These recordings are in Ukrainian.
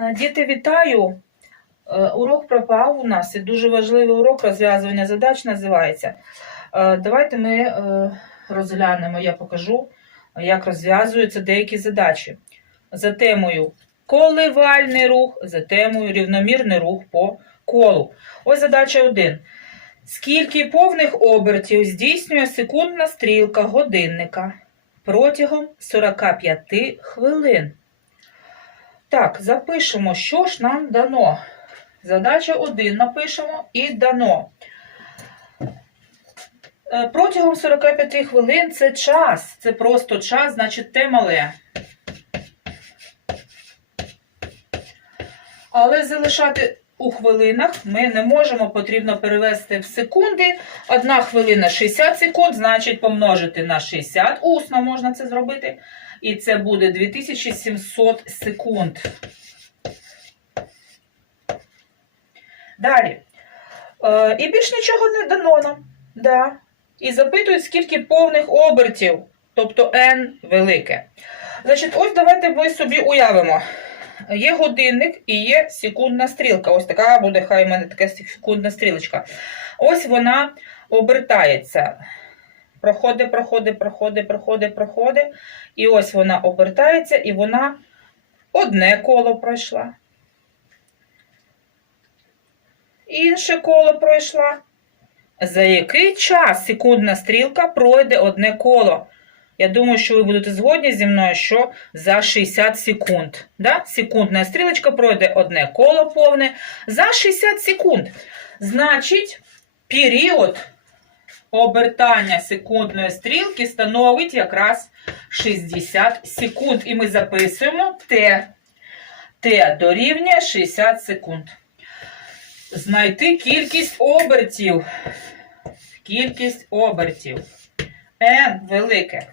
Е, Діти, вітаю! Е, Урок пропав у нас і дуже важливий урок розв'язування задач називається. Е, Давайте ми розглянемо, я покажу, як розв'язуються деякі задачі. За темою коливальний рух, за темою рівномірний рух по колу. Ось задача 1. Скільки повних обертів здійснює секундна стрілка годинника протягом 45 хвилин? Так, запишемо, що ж нам дано. Задача 1 напишемо і дано. Е, Протягом 45 хвилин це час. Це просто час, значить те мале. Але залишати у хвилинах ми не можемо, потрібно перевести в секунди. Одна хвилина 60 секунд, значить помножити на 60. Усно можна це зробити. І це буде 2700 секунд. Далі. Е, і більш нічого не дано нам. Да. І запитують, скільки повних обертів, тобто n велике. Значить, ось давайте ми собі уявимо. Є годинник і є секундна стрілка. Ось така буде, хай у мене така секундна стрілочка. Ось вона обертається. Проходить, проходить, проходить, проходить, проходить. І ось вона обертається, і вона одне коло пройшла. Інше коло пройшла. За який час секундна стрілка пройде одне коло? Я думаю, що ви будете згодні зі мною, що за 60 секунд. Да? Секундна стрілочка пройде одне коло повне за 60 секунд. Значить, період обертання секундної стрілки становить якраз 60 секунд. І ми записуємо Т. Т дорівнює 60 секунд. Знайти кількість обертів. Кількість обертів. N велике.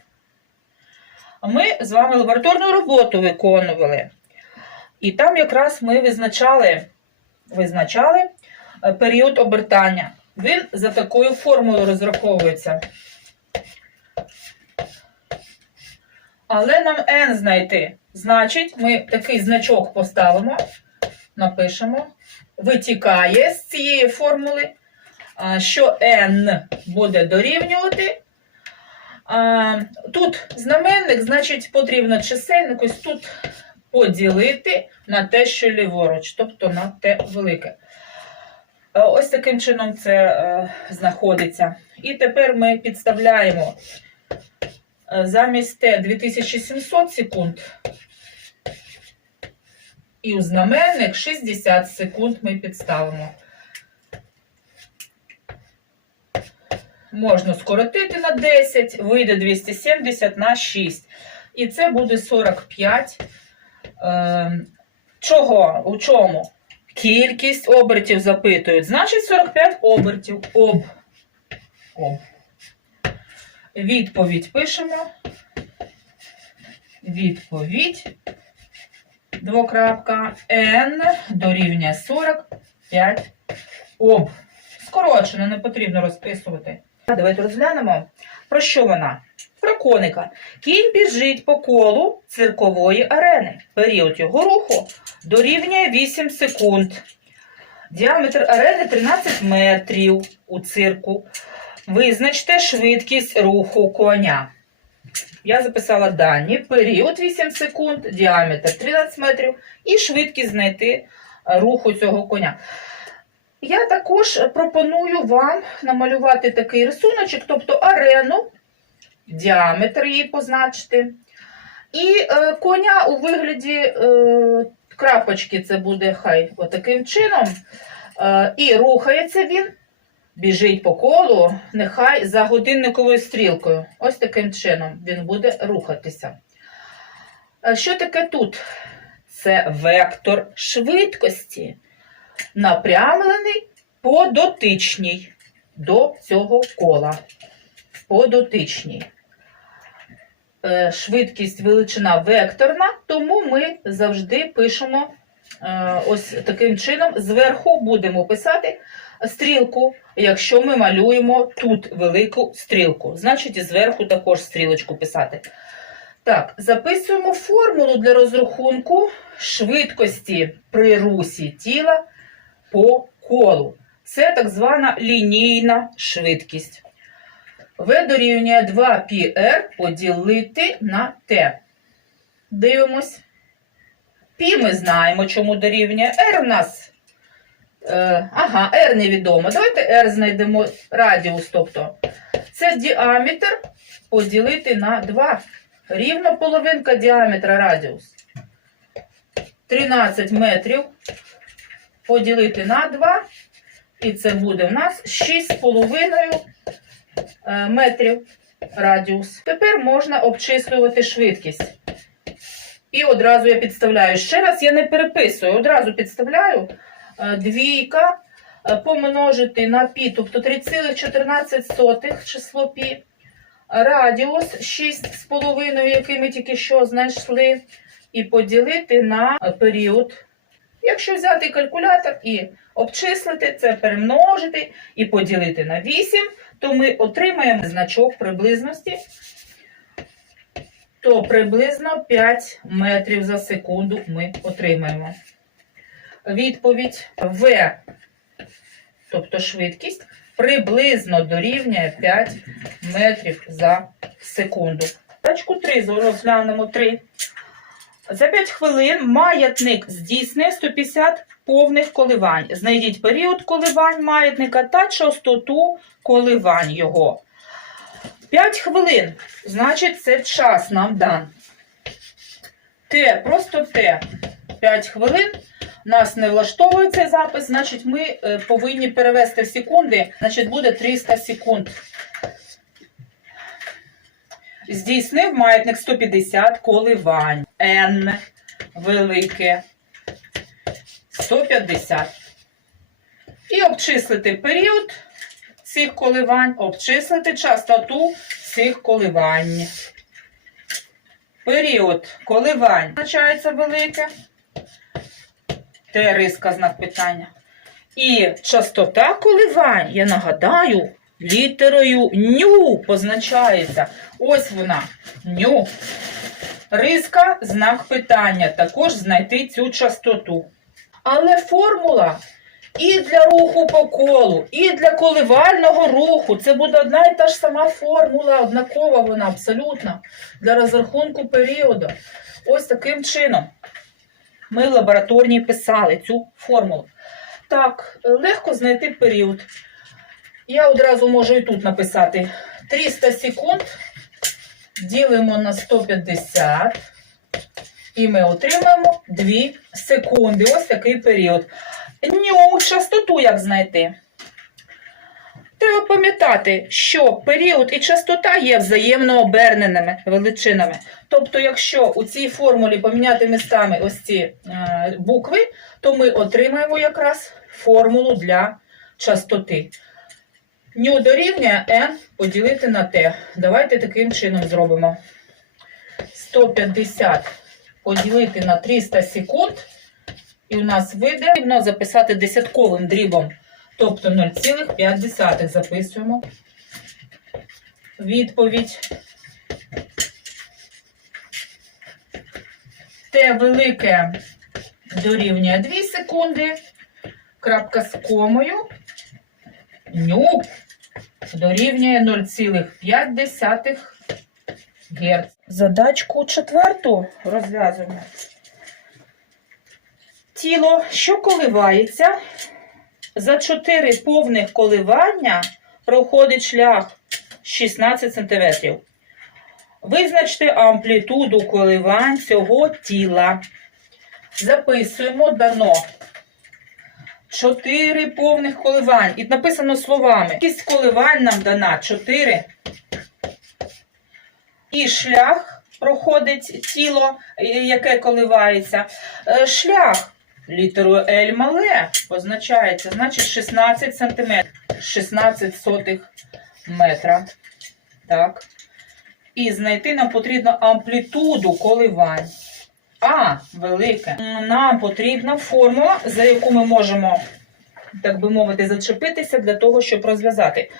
Ми з вами лабораторну роботу виконували. І там якраз ми визначали, визначали е, період обертання. Він за такою формулою розраховується. Але нам n знайти. Значить, ми такий значок поставимо, напишемо, витікає з цієї формули, що n буде дорівнювати. Тут знаменник, значить, потрібно чисельник ось тут поділити на те, що ліворуч, тобто на те велике. Е, Ось таким чином це е, знаходиться. І тепер ми підставляємо е, замість Т 2700 секунд. І у знаменник 60 секунд ми підставимо. Можна скоротити на 10, вийде 270 на 6. І це буде 45. Е, чого? У чому? Кількість обертів запитують. Значить, 45 обертів. Об. Об. Відповідь пишемо. Відповідь. Двокрапка. N дорівнює 45 об. Скорочено, не потрібно розписувати. Давайте розглянемо. Про що вона? Про коника. Кінь біжить по колу циркової арени. Період його руху дорівнює 8 секунд. Діаметр арени 13 метрів у цирку. Визначте швидкість руху коня. Я записала дані. Період 8 секунд, діаметр 13 метрів і швидкість знайти руху цього коня. Я також пропоную вам намалювати такий рисуночок, тобто арену, діаметр її позначити. І е, коня у вигляді е, крапочки це буде хай отаким чином. Е, і рухається він, біжить по колу, нехай за годинниковою стрілкою. Ось таким чином він буде рухатися. Е, Що таке тут? Це вектор швидкості напрямлений по дотичній до цього кола. По дотичній. Е, Швидкість величина векторна, тому ми завжди пишемо е, ось таким чином. Зверху будемо писати стрілку, якщо ми малюємо тут велику стрілку. Значить, і зверху також стрілочку писати. Так, записуємо формулу для розрахунку швидкості при русі тіла по колу. Це так звана лінійна швидкість. В дорівнює 2πr поділити на t. Дивимось. Пі ми знаємо, чому дорівнює. R в нас. Е, ага, R невідомо. Давайте R знайдемо радіус. Тобто це діаметр поділити на 2. Рівно половинка діаметра радіус. 13 метрів поділити на 2. І це буде в нас 6,5 е, метрів радіус. Тепер можна обчислювати швидкість. І одразу я підставляю. Ще раз я не переписую, одразу підставляю е, двійка е, помножити на пі, тобто 3,14 число пі. Радіус 6,5, який ми тільки що знайшли, і поділити на період. Якщо взяти калькулятор і обчислити, це перемножити і поділити на 8, то ми отримаємо значок приблизності, то приблизно 5 метрів за секунду ми отримаємо. Відповідь В, тобто швидкість, приблизно дорівнює 5 метрів за секунду. Тачку 3 розглянемо 3. За 5 хвилин маятник здійснив 150 повних коливань. Знайдіть період коливань маятника та частоту коливань його. 5 хвилин. Значить, це час нам дан. Т, просто Т. 5 хвилин. Нас не влаштовує цей запис, значить, ми е, повинні перевести в секунди, значить, буде 300 секунд. Здійснив маятник 150 коливань. N велике. 150. І обчислити період цих коливань, обчислити частоту цих коливань. Період коливань означається велике. Т риска знак питання. І частота коливань, я нагадаю, літерою ню позначається. Ось вона. Ню. Риска знак питання. Також знайти цю частоту. Але формула і для руху по колу, і для коливального руху. Це буде одна і та ж сама формула, однакова вона абсолютно. Для розрахунку періоду. Ось таким чином. Ми в лабораторній писали цю формулу. Так, легко знайти період. Я одразу можу і тут написати 300 секунд. Ділимо на 150. І ми отримаємо 2 секунди. Ось такий період. Ню, частоту як знайти? Треба пам'ятати, що період і частота є взаємно оберненими величинами. Тобто, якщо у цій формулі поміняти містами ось ці е, букви, то ми отримаємо якраз формулу для частоти. Ню дорівнює n поділити на t. Давайте таким чином зробимо. 150 поділити на 300 секунд. І у нас вийде потрібно записати десятковим дрібом. Тобто 0,5 записуємо. Відповідь. Т велике дорівнює 2 секунди. Крапка з комою. Ню дорівнює 0,5 Гц. Задачку четверту розв'язуємо. Тіло, що коливається, за 4 повних коливання проходить шлях 16 см. Визначте амплітуду коливань цього тіла. Записуємо дано. 4 повних коливань. І написано словами. Кількість коливань нам дана 4. І шлях проходить тіло, е, яке коливається. Е, Шлях літерою L мале позначається, значить 16 см, 16 сотих метра. Так. І знайти нам потрібно амплітуду коливань. А, велике. Нам потрібна формула, за яку ми можемо, так би мовити, зачепитися для того, щоб розв'язати.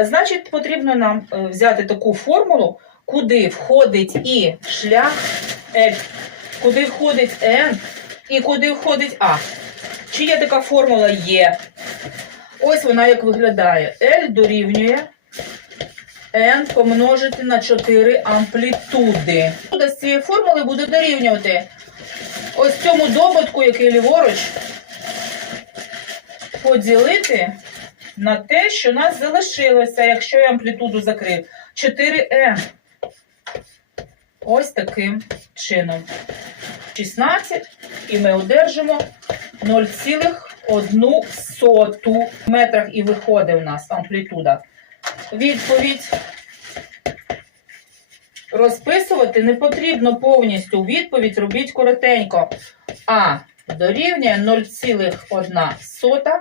Значить, потрібно нам е, взяти таку формулу, куди входить і шлях L, куди входить N і куди входить А. Чи є така формула Є? Ось вона як виглядає. L дорівнює N помножити на 4 амплітуди. З цієї формули буде дорівнювати ось цьому добутку, який ліворуч, поділити на те, що нас залишилося, якщо я амплітуду закрив. 4n. Ось таким чином. 16, і ми одержимо 0,1 метрах і виходить у нас амплітуда. Відповідь. Розписувати не потрібно повністю. Відповідь робіть коротенько. А дорівнює 0,1.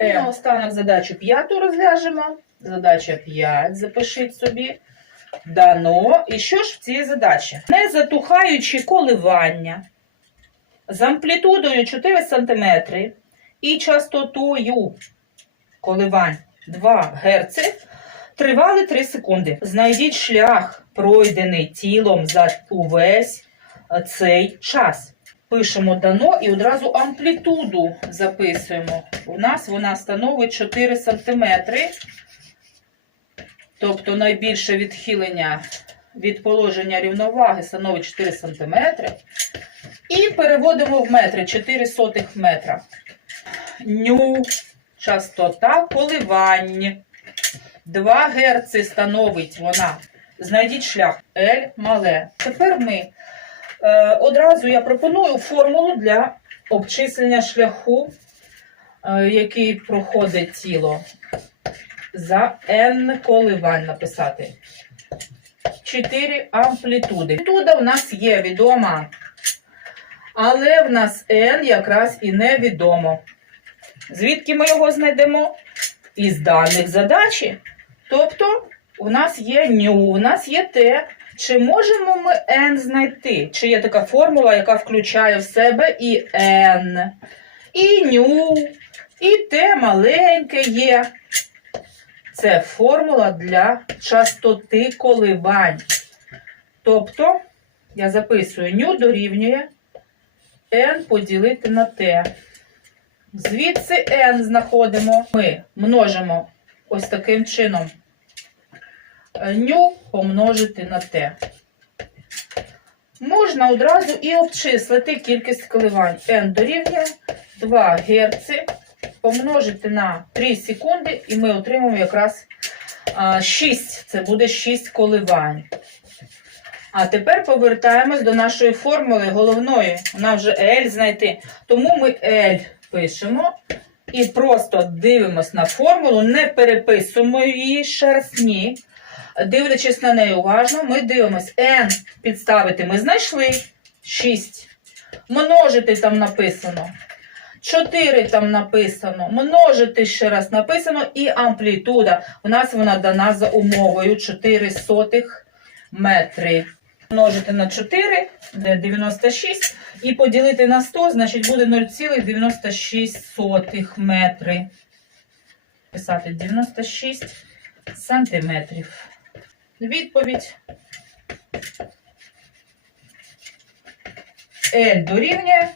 І наостанок задачу п'яту розв'яжемо. Задача 5, запишіть собі. Дано. І що ж в цій задачі? Не затухаючи коливання з амплітудою 4 см і частотою коливань 2 Гц тривали 3 секунди. Знайдіть шлях, пройдений тілом за увесь е, цей час. Пишемо дано і одразу амплітуду записуємо. У нас вона становить 4 см. Тобто найбільше відхилення від положення рівноваги становить 4 см. І переводимо в метри 4 сотих метра. Ню, частота коливань. 2 Гц становить вона. Знайдіть шлях L мале. Тепер ми е, одразу я пропоную формулу для обчислення шляху, е, який проходить тіло. За n коливань написати. 4 амплітуди. Амплітуда в нас є відома. Але в нас n якраз і невідомо. Звідки ми його знайдемо? Із даних задачі. Тобто, у нас є ню, у нас є те, чи можемо ми n знайти? Чи є така формула, яка включає в себе і n, і ню, і те маленьке є. Це формула для частоти коливань. Тобто, я записую ню дорівнює n поділити на t. Звідси n знаходимо. Ми множимо ось таким чином ню помножити на t. Можна одразу і обчислити кількість коливань. n дорівнює 2 Гц помножити на 3 секунди, і ми отримаємо якраз 6. Це буде 6 коливань. А тепер повертаємось до нашої формули головної. Вона вже L знайти. Тому ми L пишемо і просто дивимось на формулу, не переписуємо її ще раз, ні. Дивлячись на неї уважно, ми дивимось n підставити. Ми знайшли 6. Множити там написано. 4 там написано. Множити ще раз написано. І амплітуда. У нас вона дана за умовою 4 сотих метри. Множити на 4, де 96. І поділити на 100, значить буде 0,96 метри. Писати 96 сантиметрів. Відповідь. L дорівнює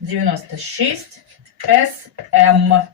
96 SM.